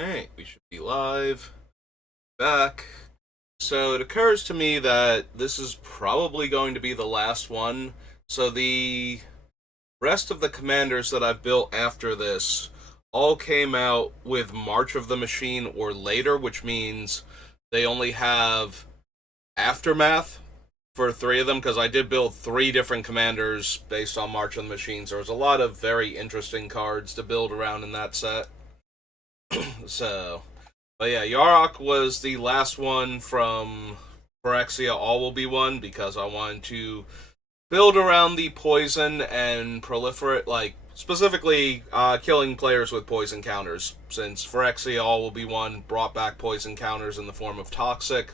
Alright, we should be live. Back. So it occurs to me that this is probably going to be the last one. So the rest of the commanders that I've built after this all came out with March of the Machine or later, which means they only have Aftermath for three of them, because I did build three different commanders based on March of the Machines. There was a lot of very interesting cards to build around in that set. So but yeah, Yarok was the last one from Phyrexia All Will Be One because I wanted to build around the poison and proliferate, like, specifically killing players with poison counters, since Phyrexia All Will Be One brought back poison counters in the form of Toxic.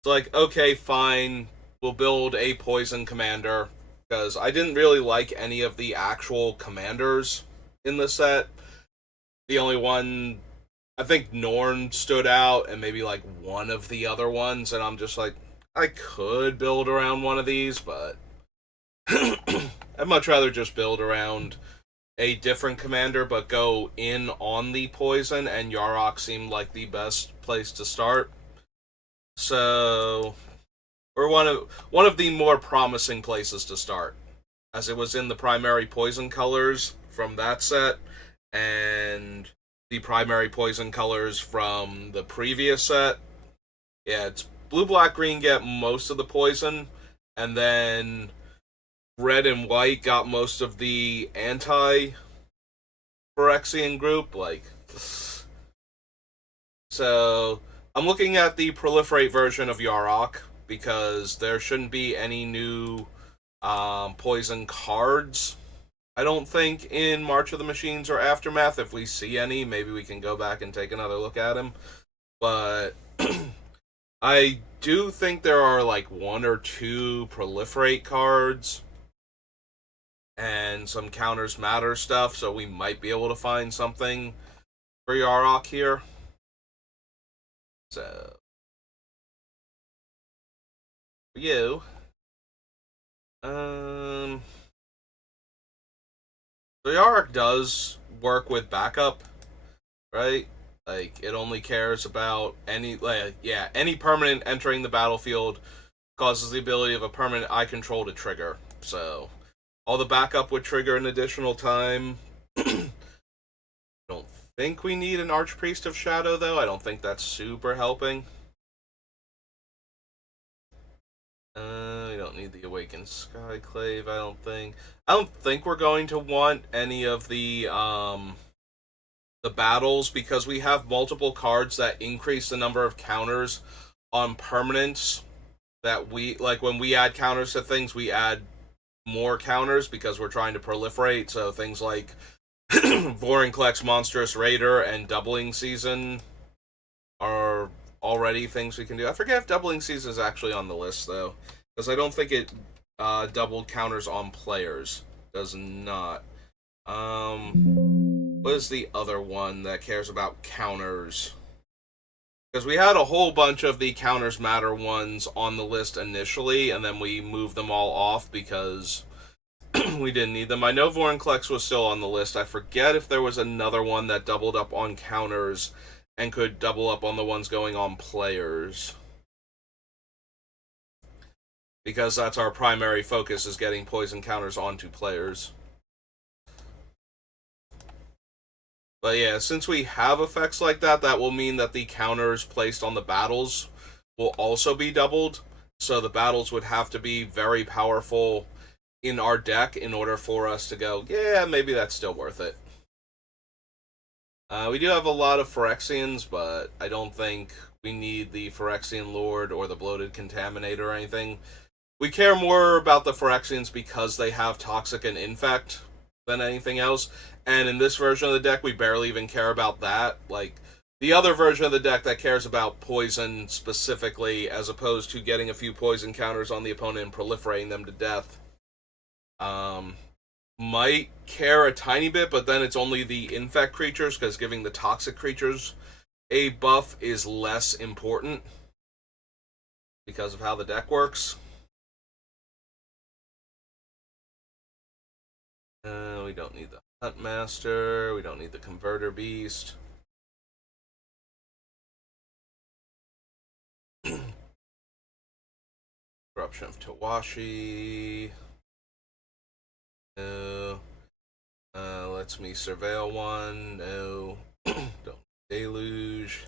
It's like, okay, fine, we'll build a poison commander, because I didn't really like any of the actual commanders in the set. The only one, I think Norn stood out, and maybe like one of the other ones, and I'm just like, I could build around one of these, but I'd much rather just build around a different commander, but go in on the poison, and Yarok seemed like the best place to start. So, or one of the more promising places to start, as it was in the primary poison colors from that set, and the primary poison colors from the previous set. Yeah, it's blue, black, green get most of the poison, and then red and white got most of the anti Phyrexian group. Like, so I'm looking at the proliferate version of Yarok because there shouldn't be any new poison cards. I don't think in March of the Machines or Aftermath. If we see any, maybe we can go back and take another look at him. But I do think there are like one or two proliferate cards and some counters matter stuff, so we might be able to find something for Yarok here. So, for you, um, so Yarok does work with backup, right? Like, it only cares about any permanent entering the battlefield causes the ability of a permanent eye control to trigger. So all the backup would trigger an additional time. Don't think we need an Archpriest of Shadow, though. I don't think that's super helping. We don't need the Awakened Skyclave, I don't think. I don't think we're going to want any of the battles, because we have multiple cards that increase the number of counters on permanents. That we, like, when we add counters to things, we add more counters because we're trying to proliferate. So things like Vorinclex Monstrous Raider and Doubling Season are already things we can do. I forget if Doubling Season is actually on the list, though, because I don't think it doubled counters on players. Does not. What is the other one that cares about counters? Because we had a whole bunch of the counters matter ones on the list initially, and then we moved them all off because we didn't need them. I know Vorinclex was still on the list. I forget if there was another one that doubled up on counters and could double up on the ones going on players. Because that's our primary focus, is getting poison counters onto players. But yeah, since we have effects like that, that will mean that the counters placed on the battles will also be doubled. So the battles would have to be very powerful in our deck in order for us to go, yeah, maybe that's still worth it. We do have a lot of Phyrexians, but I don't think we need the Phyrexian Lord or the Bloated Contaminator or anything. We care more about the Phyrexians because they have Toxic and Infect than anything else. And in this version of the deck, we barely even care about that. Like, the other version of the deck that cares about poison specifically, as opposed to getting a few poison counters on the opponent and proliferating them to death, um, might care a tiny bit, but then it's only the infect creatures, because giving the toxic creatures a buff is less important because of how the deck works. We don't need the Huntmaster. We don't need the Converter Beast. Corruption of Tawashi. No. Lets me surveil one. No. Don't deluge.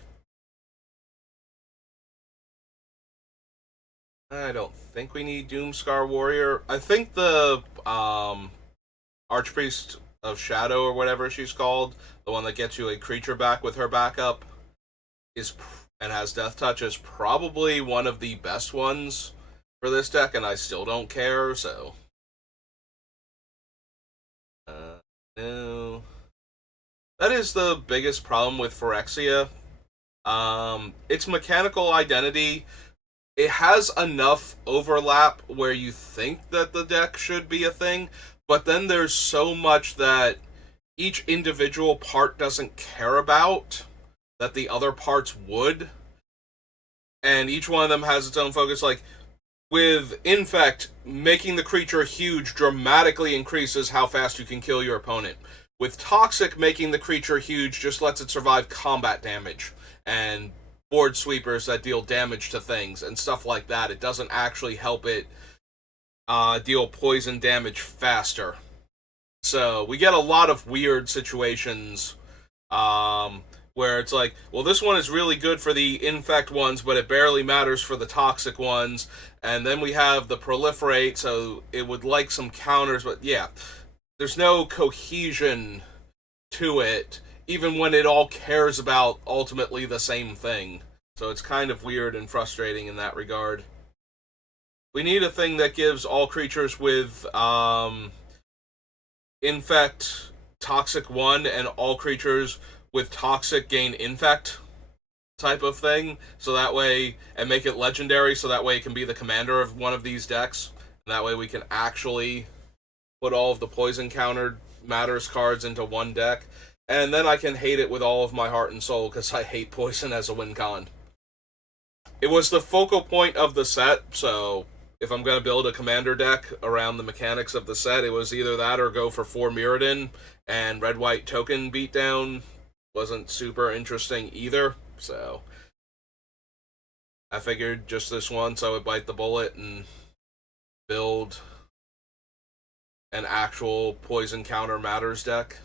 I don't think we need Doomscar Warrior. I think the Archpriest of Shadow or whatever she's called, the one that gets you a creature back with her backup, and has Death Touch, is probably one of the best ones for this deck, and I still don't care. So, no. That is the biggest problem with Phyrexia. Its mechanical identity, it has enough overlap where you think that the deck should be a thing, but then there's so much that each individual part doesn't care about that the other parts would, and each one of them has its own focus. Like, with Infect, making the creature huge dramatically increases how fast you can kill your opponent. With Toxic, making the creature huge just lets it survive combat damage and board sweepers that deal damage to things and stuff like that. It doesn't actually help it deal poison damage faster. So we get a lot of weird situations where it's like, well, this one is really good for the Infect ones, but it barely matters for the Toxic ones. And then we have the Proliferate, so it would like some counters, but yeah, there's no cohesion to it, even when it all cares about ultimately the same thing. So it's kind of weird and frustrating in that regard. We need a thing that gives all creatures with Infect Toxic 1 and all creatures with Toxic gain Infect type of thing, so that way, and make it legendary, so that way it can be the commander of one of these decks, and that way we can actually put all of the poison countered matters cards into one deck, and then I can hate it with all of my heart and soul, because I hate poison as a win con. It was the focal point of the set, so if I'm going to build a commander deck around the mechanics of the set, it was either that or go for 4 Mirrodin, and red-white token beatdown wasn't super interesting either, so I figured just this once I would bite the bullet and build an actual poison counter matters deck.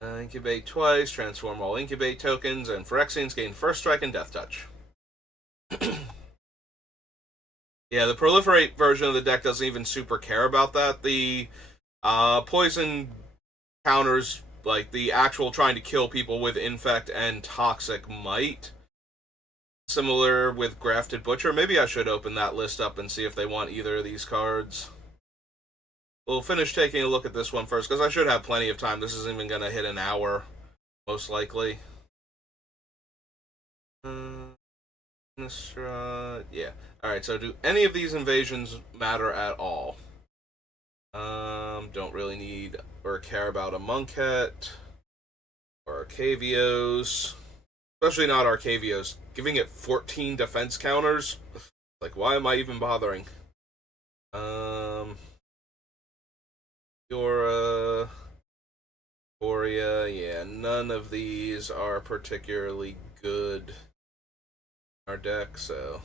Incubate twice, transform all incubate tokens, and Phyrexians gain first strike and death touch. Yeah, the proliferate version of the deck doesn't even super care about that. The poison counters, like the actual trying to kill people with Infect and Toxic, might. Similar with Grafted Butcher. Maybe I should open that list up and see if they want either of these cards. We'll finish taking a look at this one first, because I should have plenty of time. This isn't even going to hit an hour, most likely. Yeah. Alright, so do any of these invasions matter at all? Don't really need or care about a Monkhet or Arcavios. Especially not Arcavios. Giving it 14 defense counters? Like, why am I even bothering? Yora, Borea, yeah, none of these are particularly good in our deck, so.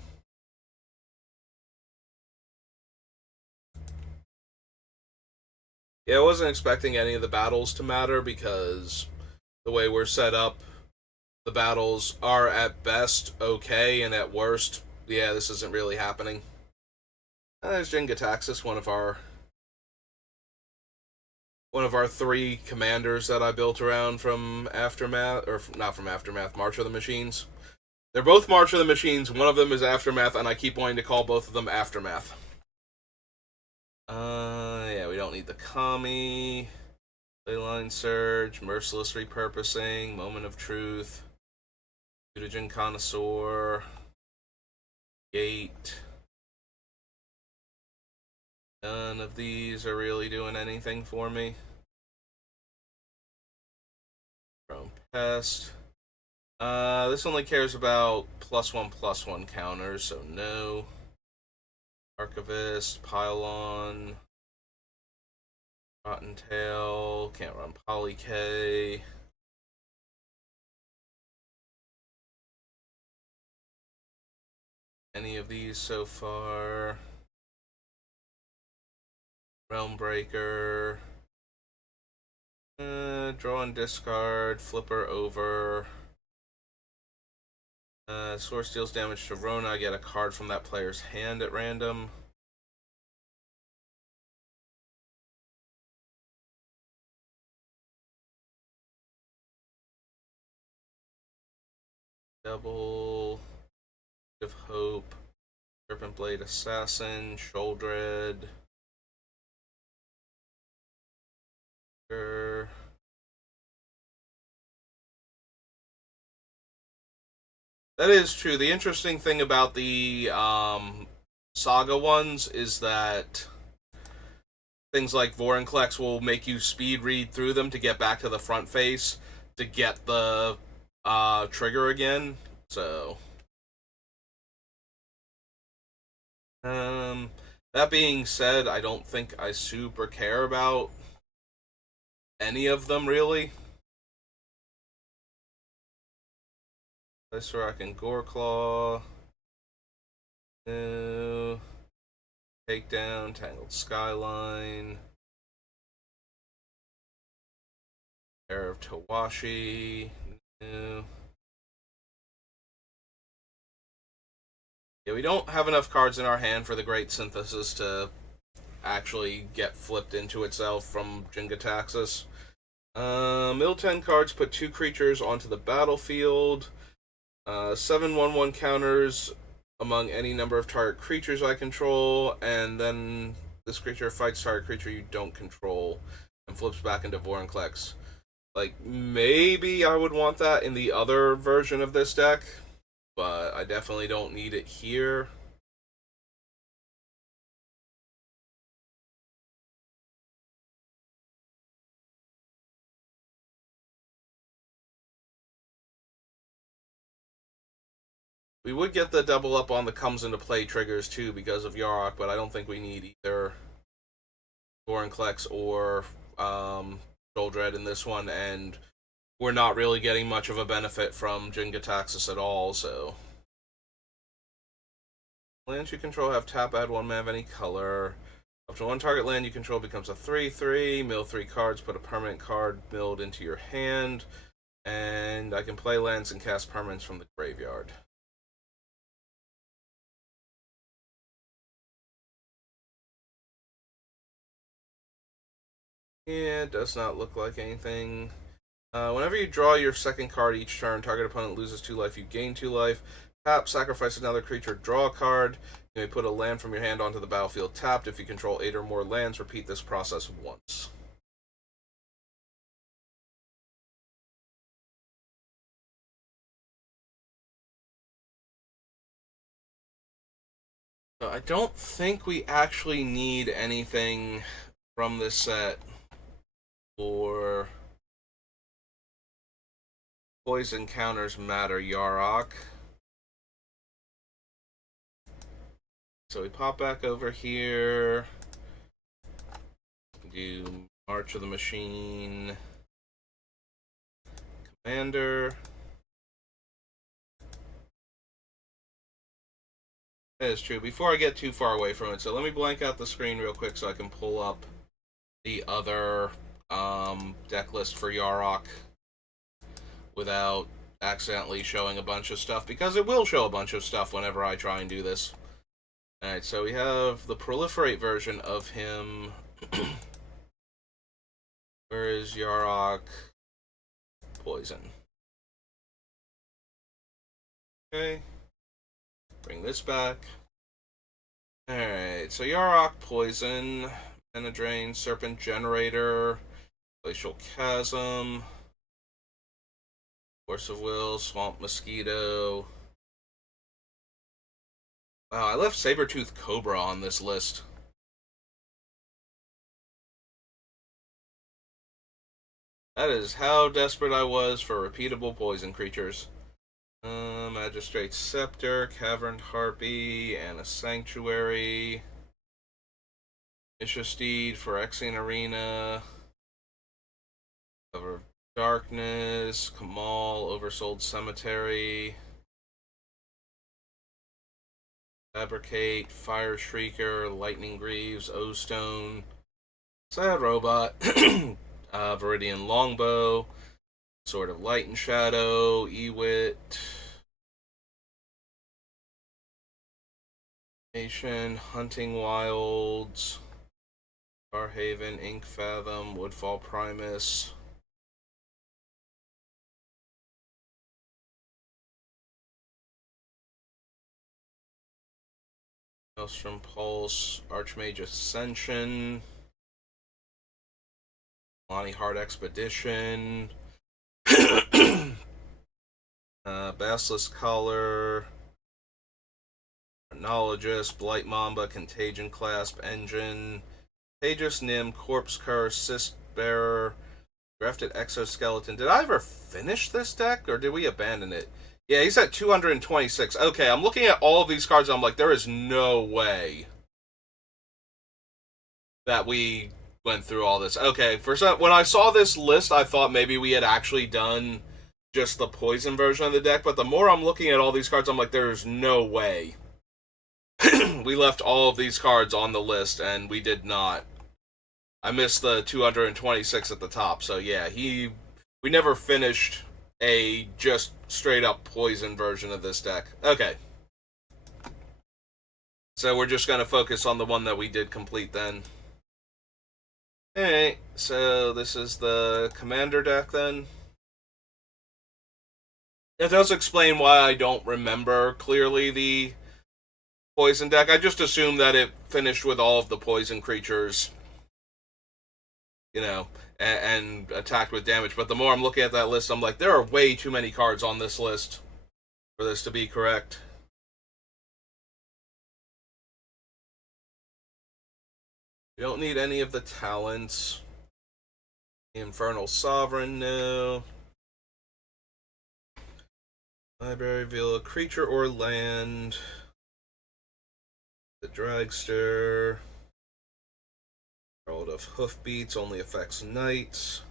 Yeah, I wasn't expecting any of the battles to matter because the way we're set up, the battles are at best okay, and at worst, yeah, this isn't really happening. There's Jingataxis, one of our 3 commanders that I built around from Aftermath, or not from Aftermath, March of the Machines. They're both March of the Machines, one of them is Aftermath, and I keep wanting to call both of them Aftermath. Yeah, we don't need the Kami. Leyline Surge, Merciless Repurposing, Moment of Truth, Mutagen Connoisseur, Gate. None of these are really doing anything for me. Chrome Pest. This only cares about +1/+1 counters, so no. Archivist, Pylon, Rottentail, can't run Poly-K. any of these so far. Realm Breaker. Draw and discard. Flipper over. Source deals damage to Rona. I get a card from that player's hand at random. Double of Hope, Serpent Blade Assassin, Sholdred. That is true. The interesting thing about the Saga ones is that things like Vorinclex will make you speed read through them to get back to the front face to get the trigger again. So, that being said, I don't think I super care about any of them really. Rock and Goreclaw. No. Takedown, Tangled Skyline. Pair of Tawashi. No. Yeah, we don't have enough cards in our hand for the Great Synthesis to actually get flipped into itself from Jingataxis. Mill 10 cards, put 2 creatures onto the battlefield. 7 1/1 counters among any number of target creatures I control, and then this creature fights target creature you don't control and flips back into Vorinclex. Like, maybe I would want that in the other version of this deck, but I definitely don't need it here. We would get the double up on the comes into play triggers too because of Yarok, but I don't think we need either Vorinclex or Sholdred in this one, and we're not really getting much of a benefit from Jingataxis at all, so. Lands you control have tap, add 1 mana of any color. Up to 1 target land you control becomes a 3/3. Mill 3 cards, put a permanent card milled into your hand. And I can play lands and cast permanents from the graveyard. Yeah, it does not look like anything. Whenever you draw your second card each turn, target opponent loses 2 life, you gain 2 life. Tap, sacrifice another creature, draw a card. You may put a land from your hand onto the battlefield tapped. If you control 8 or more lands, repeat this process once. So I don't think we actually need anything from this set for poison counters matter, Yarok. So we pop back over here. Do March of the Machine. Commander. That is true. Before I get too far away from it, so let me blank out the screen real quick so I can pull up the other deck list for Yarok without accidentally showing a bunch of stuff, because it will show a bunch of stuff whenever I try and do this. Alright, so we have the Proliferate version of him. Where is Yarok? Poison. Okay. Bring this back. Alright, so Yarok, Poison, Mana Drain, Serpent Generator, Glacial Chasm, Force of Will, Swamp Mosquito. Wow, I left Sabertooth Cobra on this list. That is how desperate I was for repeatable poison creatures. Magistrate Scepter, Cavern Harpy, and a Sanctuary. Ishesteed, Phyrexian Arena. Cover of Darkness, Kamal, Oversold Cemetery. Fabricate, Fire Shrieker, Lightning Greaves, O-Stone, Sad Robot, Viridian Longbow, Sword of Light and Shadow, Ewit, Nation, Hunting Wilds, Starhaven, Ink Fathom, Woodfall Primus, Maelstrom Pulse, Archmage Ascension, Lonnie Hard Expedition, Basilisk Collar, Chronologist, Blight Mamba, Contagion Clasp, Engine, Tejas Nim, Corpse Curse, Cyst Bearer, Grafted Exoskeleton. Did I ever finish this deck, or did we abandon it? Yeah, he's at 226. Okay, I'm looking at all of these cards, and I'm like, there is no way that we went through all this. Okay, first, when I saw this list, I thought maybe we had actually done just the poison version of the deck, but the more I'm looking at all these cards, I'm like, there's no way. We left all of these cards on the list, and we did not. I missed the 226 at the top, so yeah, we never finished a just straight up poison version of this deck. Okay. So we're just going to focus on the one that we did complete then. Alright, so this is the commander deck then. It does explain why I don't remember clearly the poison deck. I just assumed that it finished with all of the poison creatures, you know, and attacked with damage. But the more I'm looking at that list, I'm like, there are way too many cards on this list for this to be correct. You don't need any of the talents. The Infernal Sovereign, no. Library, reveal a creature or land. The Dragster. Herald of Hoofbeats only affects knights.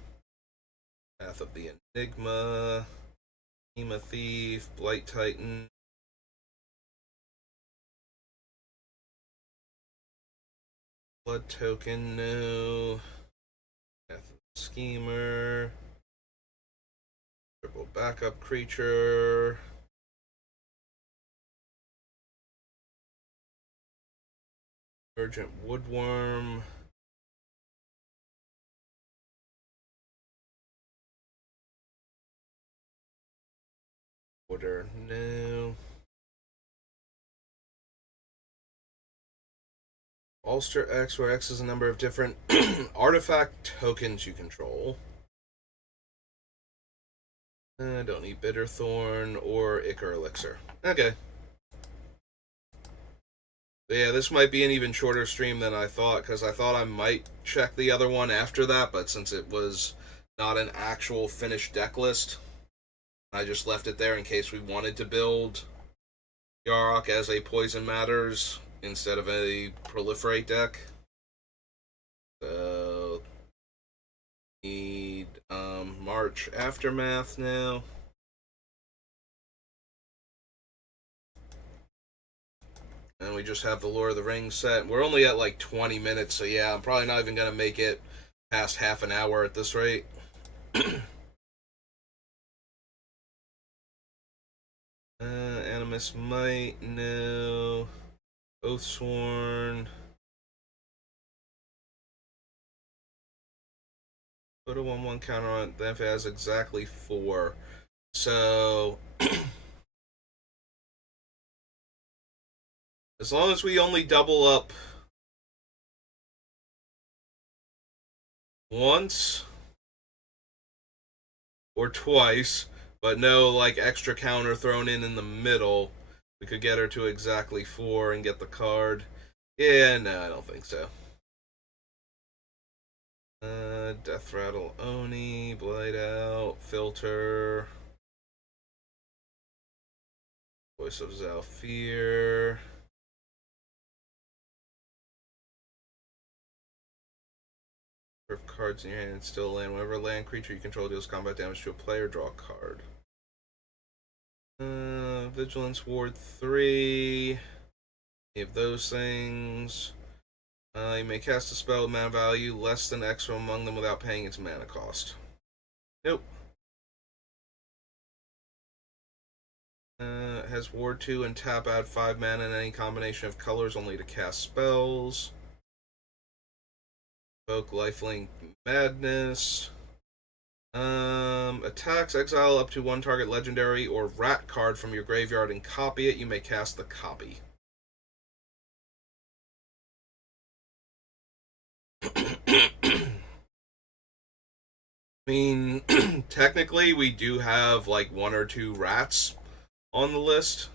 Path of the Enigma. Hema Thief. Blight Titan. Blood Token, no. Path of the Schemer. Triple backup creature. Urgent Woodworm. Order, no. Ulster X, where X is a number of different artifact tokens you control. I don't need Bitterthorn or Ichor Elixir. Okay. But yeah, this might be an even shorter stream than I thought, because I thought I might check the other one after that, but since it was not an actual finished deck list, I just left it there in case we wanted to build Yarok as a Poison Matters instead of a Proliferate deck. So, need March Aftermath now. And we just have the Lord of the Rings set. We're only at like 20 minutes, so yeah, I'm probably not even going to make it past half an hour at this rate. Animus Might, no. Oathsworn. Put a 1/1 counter on it, then if it has exactly 4. So, as long as we only double up once or twice, but no like extra counter thrown in the middle, we could get her to exactly 4 and get the card. Yeah, no, I don't think so. Death Rattle Oni, Blight Out, Filter, Voice of Zalfir. If cards in your hand still land. Whenever a land creature you control deals combat damage to a player, draw a card. Vigilance Ward 3. Any of those things. You may cast a spell with mana value less than X from among them without paying its mana cost. Nope. It has Ward 2 and tap, add 5 mana in any combination of colors only to cast spells. Evoke Lifelink Madness. Attacks, exile up to one target legendary or rat card from your graveyard and copy it. You may cast the copy. I mean, technically, we do have like 1 or 2 rats on the list.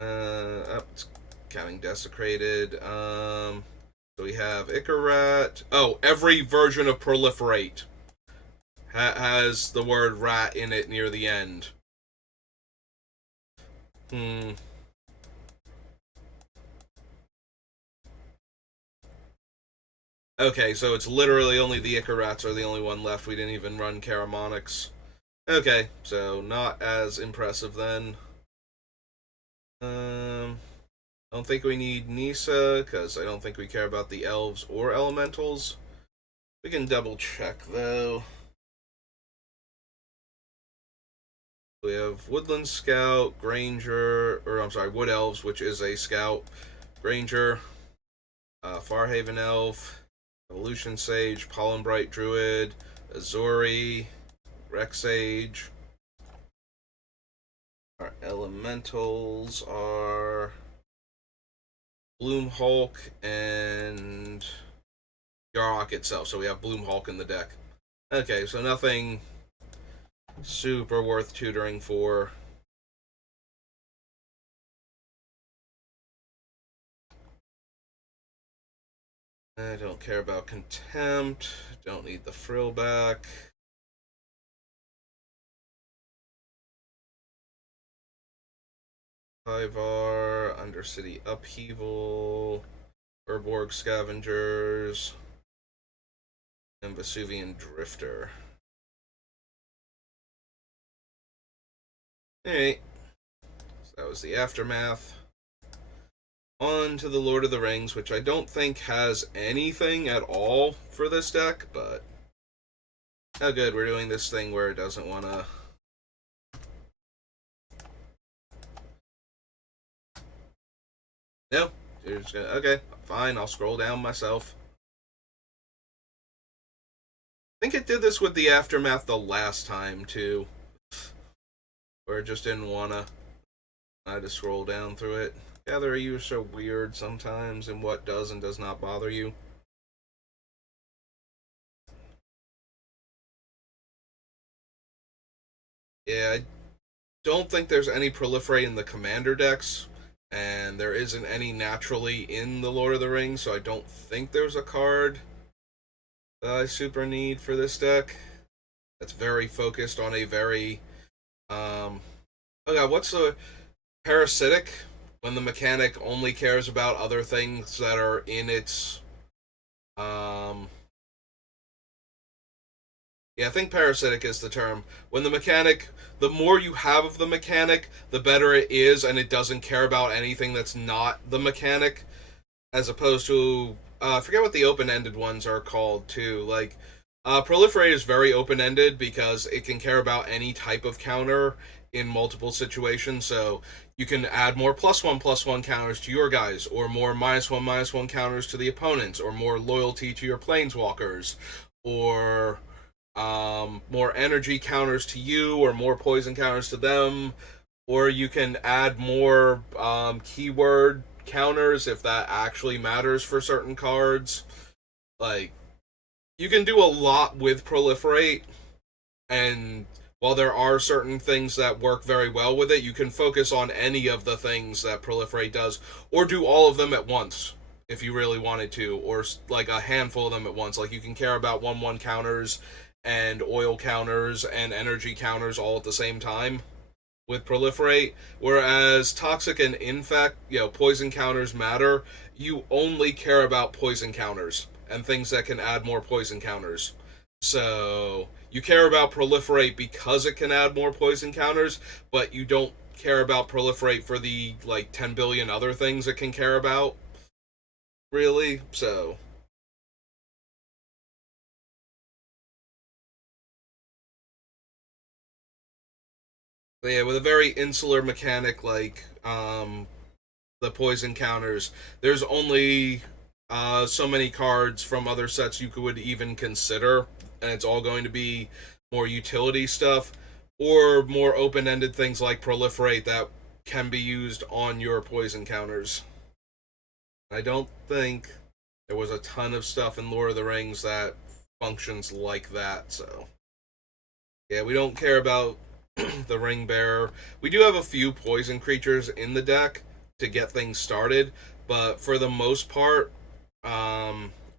It's counting Desecrated. So we have Rat. Oh, every version of Proliferate has the word rat in it near the end. Okay, so it's literally only the Rats are the only one left. We didn't even run Caramonics. Okay, so not as impressive then. I don't think we need Nisa, because I don't think we care about the elves or elementals. We can double check, though. We have Woodland Scout, Granger, or I'm sorry, Wood Elves, which is a Scout, Granger, Farhaven Elf, Evolution Sage, Pollenbright Druid, Azori, Rex Sage. Our elementals are Bloom Hulk and Yarok itself. So we have Bloom Hulk in the deck. Okay, so nothing super worth tutoring for. I don't care about Contempt. Don't need the Frill back. Ivar, Undercity Upheaval, Urborg Scavengers, and Vesuvian Drifter. Alright, so that was the Aftermath. On to the Lord of the Rings, which I don't think has anything at all for this deck, but how good we're doing this thing where it doesn't want to... No, you're just gonna... Okay, fine, I'll scroll down myself. I think it did this with the Aftermath the last time, too. Where it just didn't want to... I had to scroll down through it. Gather, you are so weird sometimes in what does and does not bother you. Yeah, I don't think there's any Proliferate in the Commander decks, and there isn't any naturally in the Lord of the Rings, so I don't think there's a card that I super need for this deck. That's very focused on a very... Oh god, what's the... Parasitic? When the mechanic only cares about other things that are in its... Yeah, I think parasitic is the term. When the mechanic... The more you have of the mechanic, the better it is, and it doesn't care about anything that's not the mechanic. As opposed to... I forget what the open-ended ones are called, too. Like, Proliferate is very open-ended because it can care about any type of counter in multiple situations, so you can add more +1/+1 counters to your guys, or more -1/-1 counters to the opponents, or more loyalty to your planeswalkers, or more energy counters to you, or more poison counters to them, or you can add more keyword counters if that actually matters for certain cards. Like, you can do a lot with Proliferate, and while there are certain things that work very well with it, you can focus on any of the things that Proliferate does, or do all of them at once, if you really wanted to, or like a handful of them at once. Like, you can care about 1/1 counters, and oil counters, and energy counters all at the same time with Proliferate, whereas Toxic and Infect, poison counters matter. You only care about poison counters, and things that can add more poison counters. So you care about Proliferate because it can add more poison counters, but you don't care about proliferate for the like 10 billion other things it can care about, really. So but yeah, with a very insular mechanic like the poison counters, there's only so many cards from other sets you could even consider, and it's all going to be more utility stuff or more open-ended things like proliferate that can be used on your poison counters. I don't think there was a ton of stuff in Lord of the Rings that functions like that, so yeah, we don't care about the ring bearer. We do have a few poison creatures in the deck to get things started, but for the most part,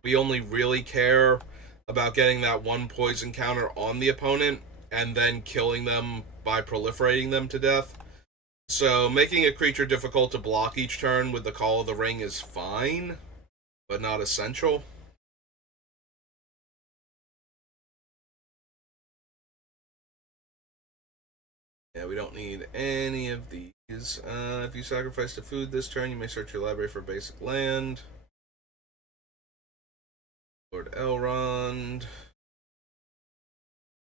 we only really care about getting that one poison counter on the opponent and then killing them by proliferating them to death. So making a creature difficult to block each turn with the Call of the Ring is fine, but not essential. Yeah, we don't need any of these. If you sacrifice the food this turn, you may search your library for basic land. Lord Elrond.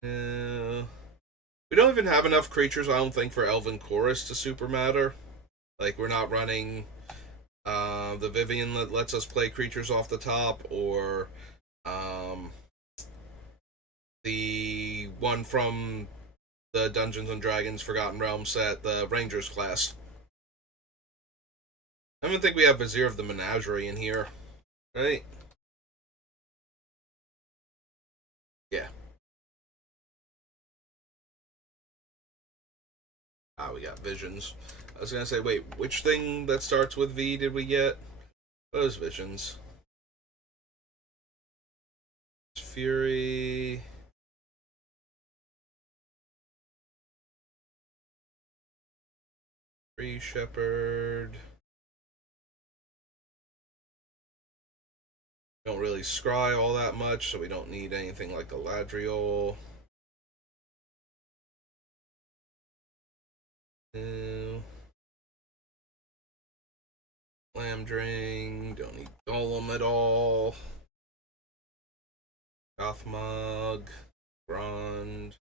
We don't even have enough creatures, I don't think, for Elven Chorus to super matter. Like, we're not running the Vivian that lets us play creatures off the top, or um, the one from the Dungeons and Dragons Forgotten Realms set, the Rangers class. I don't think we have Vizier of the Menagerie in here, right? Yeah. Ah, we got Visions. I was gonna say, wait, which thing that starts with V did we get? Those Visions. Fury. Free Shepherd. Don't really scry all that much, so we don't need anything like Galadriel. Uh, Lambdring. Don't need Golem at all. Gothmog. Grond.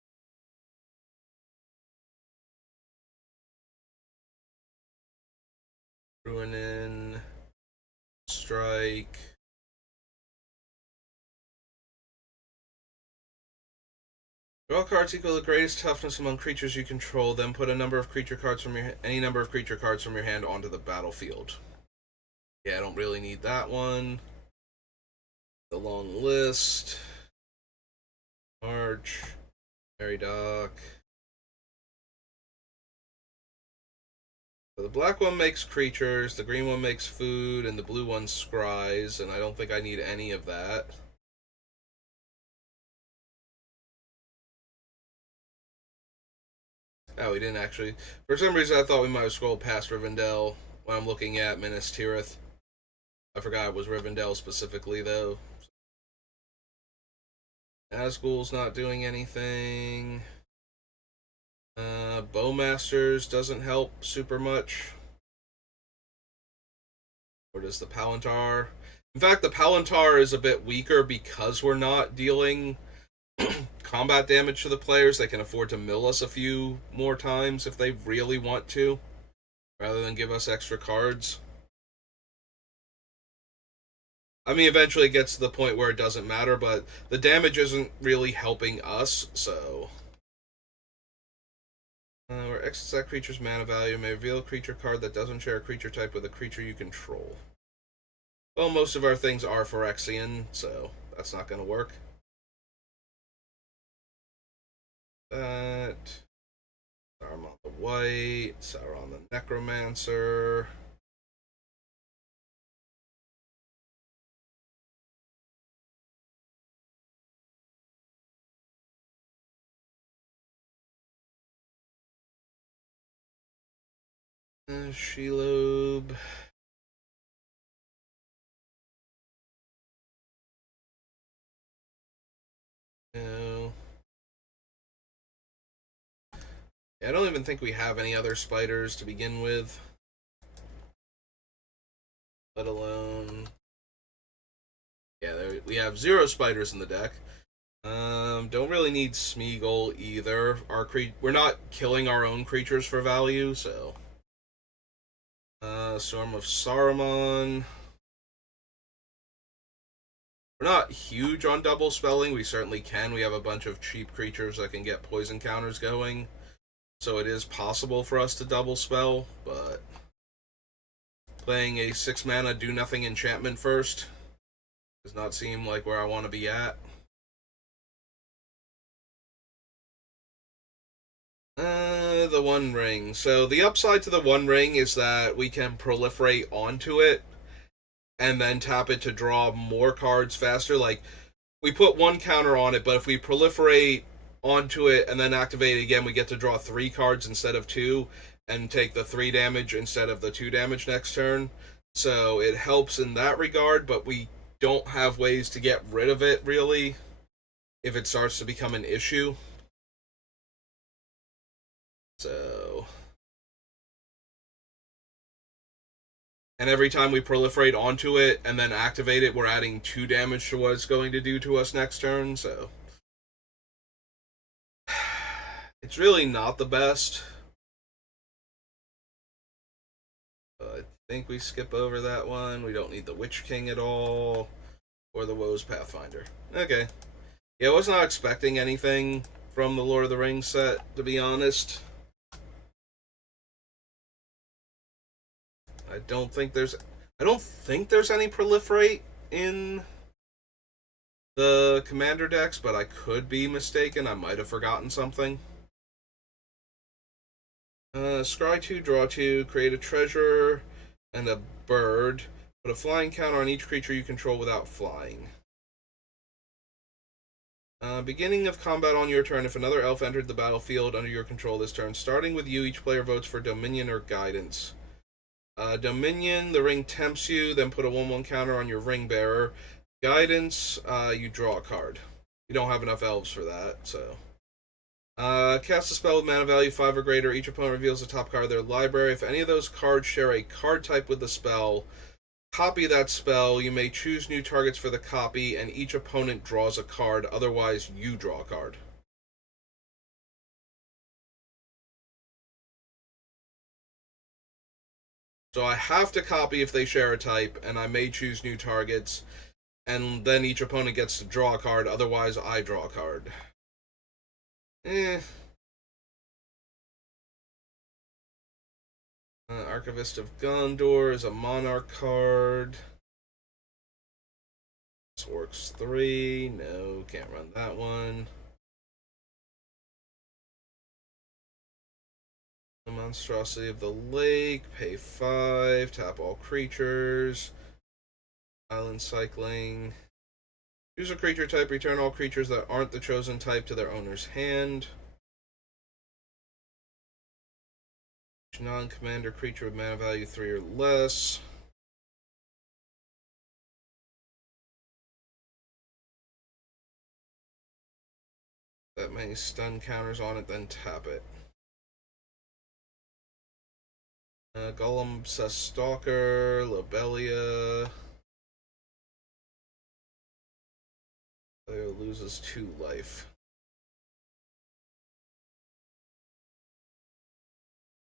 Ruinin. Strike. Draw cards equal the greatest toughness among creatures you control. Then put a number of creature cards from your any number of creature cards from your hand onto the battlefield. Yeah, I don't really need that one. The long list. March. Mary Doc. So the black one makes creatures, the green one makes food, and the blue one scries, and I don't think I need any of that. Oh, we didn't actually. For some reason, I thought we might have scrolled past Rivendell when I'm looking at Minas Tirith. I forgot it was Rivendell specifically, though. Nazgul's not doing anything. Bowmasters doesn't help super much. Or does the Palantar? In fact, the Palantar is a bit weaker because we're not dealing combat damage to the players. They can afford to mill us a few more times if they really want to, rather than give us extra cards. I mean, eventually it gets to the point where it doesn't matter, but the damage isn't really helping us, so. Where X that creature's mana value may reveal a creature card that doesn't share a creature type with a creature you control. Well, most of our things are Phyrexian, so that's not going to work. That. Saruman the White, Sauron the Necromancer. Shelob. No. Yeah, I don't even think we have any other spiders to begin with. Let alone... Yeah, we have 0 spiders in the deck. Don't really need Smeagol either. We're not killing our own creatures for value, so... Storm of Saruman. We're not huge on double spelling. We certainly can. We have a bunch of cheap creatures that can get poison counters going. So it is possible for us to double spell, but playing a 6 mana do nothing enchantment first does not seem like where I want to be at. The One Ring. So the upside to the One Ring is that we can proliferate onto it and then tap it to draw more cards faster. Like, we put 1 counter on it, but if we proliferate onto it and then activate it again, we get to draw 3 cards instead of 2 and take the 3 damage instead of the 2 damage next turn. So it helps in that regard, but we don't have ways to get rid of it, really, if it starts to become an issue. So... And every time we proliferate onto it and then activate it, we're adding 2 damage to what it's going to do to us next turn, so... It's really not the best. I think we skip over that one. We don't need the Witch King at all. Or the Woes Pathfinder. Okay. Yeah, I was not expecting anything from the Lord of the Rings set, to be honest. I don't think there's any proliferate in the commander decks, but I could be mistaken. I might have forgotten something. Scry 2, draw 2, create a treasure and a bird. Put a flying counter on each creature you control without flying. Beginning of combat on your turn, if another elf entered the battlefield under your control this turn, starting with you, each player votes for Dominion or Guidance. Dominion, the ring tempts you, then put a 1/1 counter on your ring bearer. Guidance, you draw a card. You don't have enough elves for that, so... cast a spell with mana value 5 or greater. Each opponent reveals the top card of their library. If any of those cards share a card type with the spell, copy that spell. You may choose new targets for the copy, and each opponent draws a card. Otherwise, you draw a card. So I have to copy if they share a type, and I may choose new targets, and then each opponent gets to draw a card. Otherwise, I draw a card. Archivist of Gondor is a Monarch card. Orcs 3. No, can't run that one. The Monstrosity of the Lake. Pay 5. Tap all creatures. Island Cycling. Choose a creature type. Return all creatures that aren't the chosen type to their owner's hand. Non-commander creature with mana value 3 or less. That many stun counters on it, then tap it. Golem Obsessed Stalker, Lobelia. Player loses 2 life.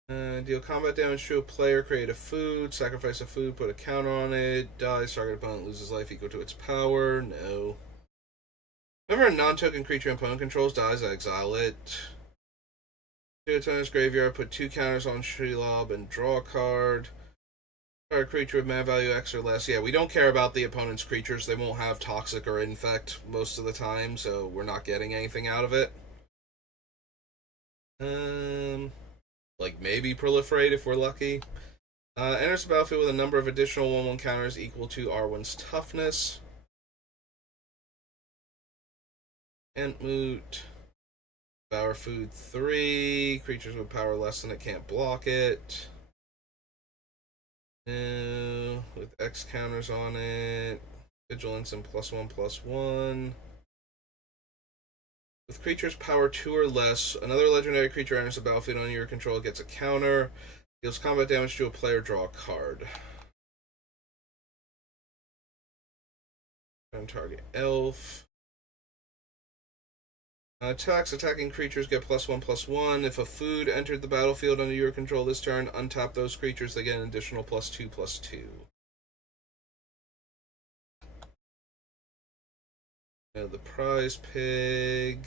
Deal combat damage to a player, create a food, sacrifice a food, put a counter on it, dies, target opponent loses life equal to its power. No. Whenever a non-token creature opponent controls dies, exile it. To its owner's graveyard, put 2 counters on Shelob and draw a card. Our creature with mana value X or less. Yeah, we don't care about the opponent's creatures. They won't have Toxic or Infect most of the time, so we're not getting anything out of it. Like maybe Proliferate if we're lucky. Enters the battlefield with a number of additional 1/1 counters equal to R1's toughness. Entmoot. Power Food 3. Creatures with power less than it can't block it. No, with X counters on it. Vigilance and +1/+1. With creatures power 2 or less, another legendary creature enters the battlefield under your control, gets a counter, deals combat damage to a player, draw a card. And target elf. Attacks. Attacking creatures get +1/+1. If a food entered the battlefield under your control this turn, untap those creatures, they get an additional +2/+2. The prize pig.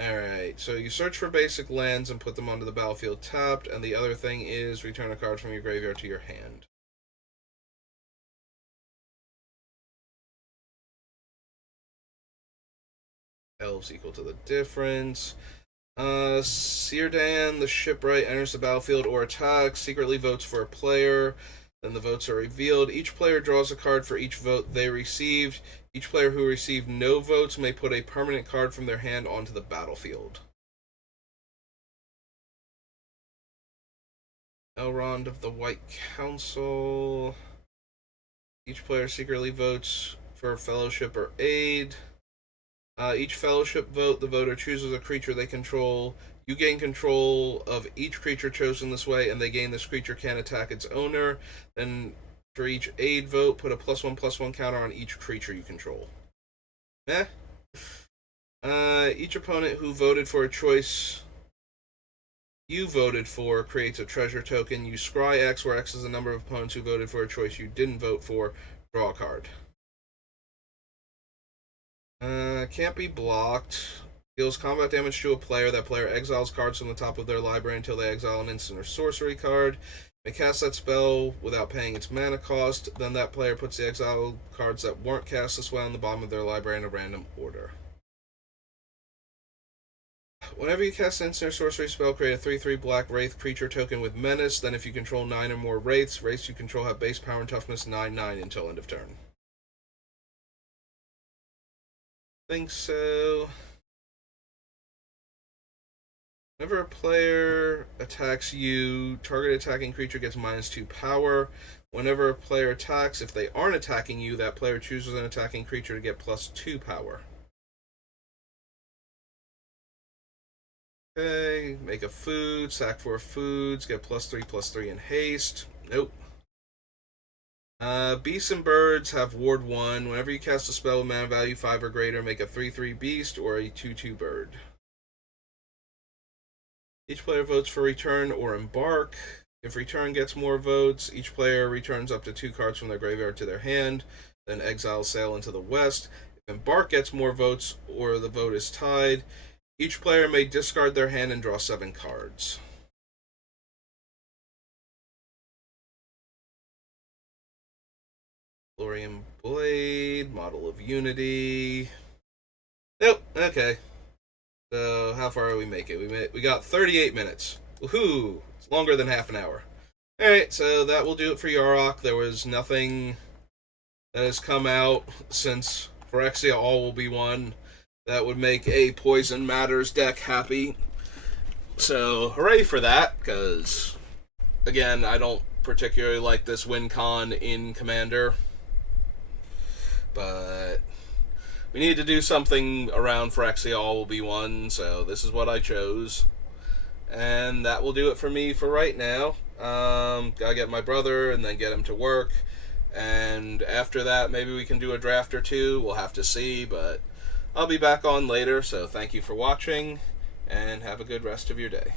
Alright, so you search for basic lands and put them onto the battlefield tapped, and the other thing is return a card from your graveyard to your hand. Elves equal to the difference. Círdan, the shipwright, enters the battlefield or attacks, secretly votes for a player. Then the votes are revealed. Each player draws a card for each vote they received. Each player who received no votes may put a permanent card from their hand onto the battlefield. Elrond of the White Council. Each player secretly votes for fellowship or aid. Each fellowship vote, the voter chooses a creature they control. You gain control of each creature chosen this way, and they gain this creature can't attack its owner. Then, for each aid vote, put a +1/+1 counter on each creature you control. Each opponent who voted for a choice you voted for creates a treasure token. You scry X, where X is the number of opponents who voted for a choice you didn't vote for. Draw a card. Can't be blocked. Deals combat damage to a player. That player exiles cards from the top of their library until they exile an instant or sorcery card. May cast that spell without paying its mana cost. Then that player puts the exiled cards that weren't cast this way on the bottom of their library in a random order. Whenever you cast an instant or sorcery spell, create a 3/3 black wraith creature token with menace. Then if you control 9 or more wraiths, wraiths you control have base power and toughness 9/9 until end of turn. Think so. Whenever a player attacks you, target attacking creature gets -2 power. Whenever a player attacks, if they aren't attacking you, that player chooses an attacking creature to get +2 power. Okay, make a food, sack 4 foods, get +3/+3 in haste. Nope. Beasts and birds have ward 1. Whenever you cast a spell with mana value 5 or greater, make a 3/3 beast or a 2/2 bird. Each player votes for return or embark. If return gets more votes, each player returns up to 2 cards from their graveyard to their hand, then exiles sail into the west. If embark gets more votes or the vote is tied, each player may discard their hand and draw 7 cards. Glorian Blade, Model of Unity. Nope, okay. So, how far do we make it? We got 38 minutes. Woohoo! It's longer than half an hour. Alright, so that will do it for Yarok. There was nothing that has come out since Phyrexia All Will Be One that would make a Poison Matters deck happy. So, hooray for that, because, again, I don't particularly like this win con in Commander. But we need to do something around Phyrexia All Will Be One, so this is what I chose. And that will do it for me for right now. Gotta get my brother and then get him to work. And after that, maybe we can do a draft or two. We'll have to see, but I'll be back on later. So thank you for watching, and have a good rest of your day.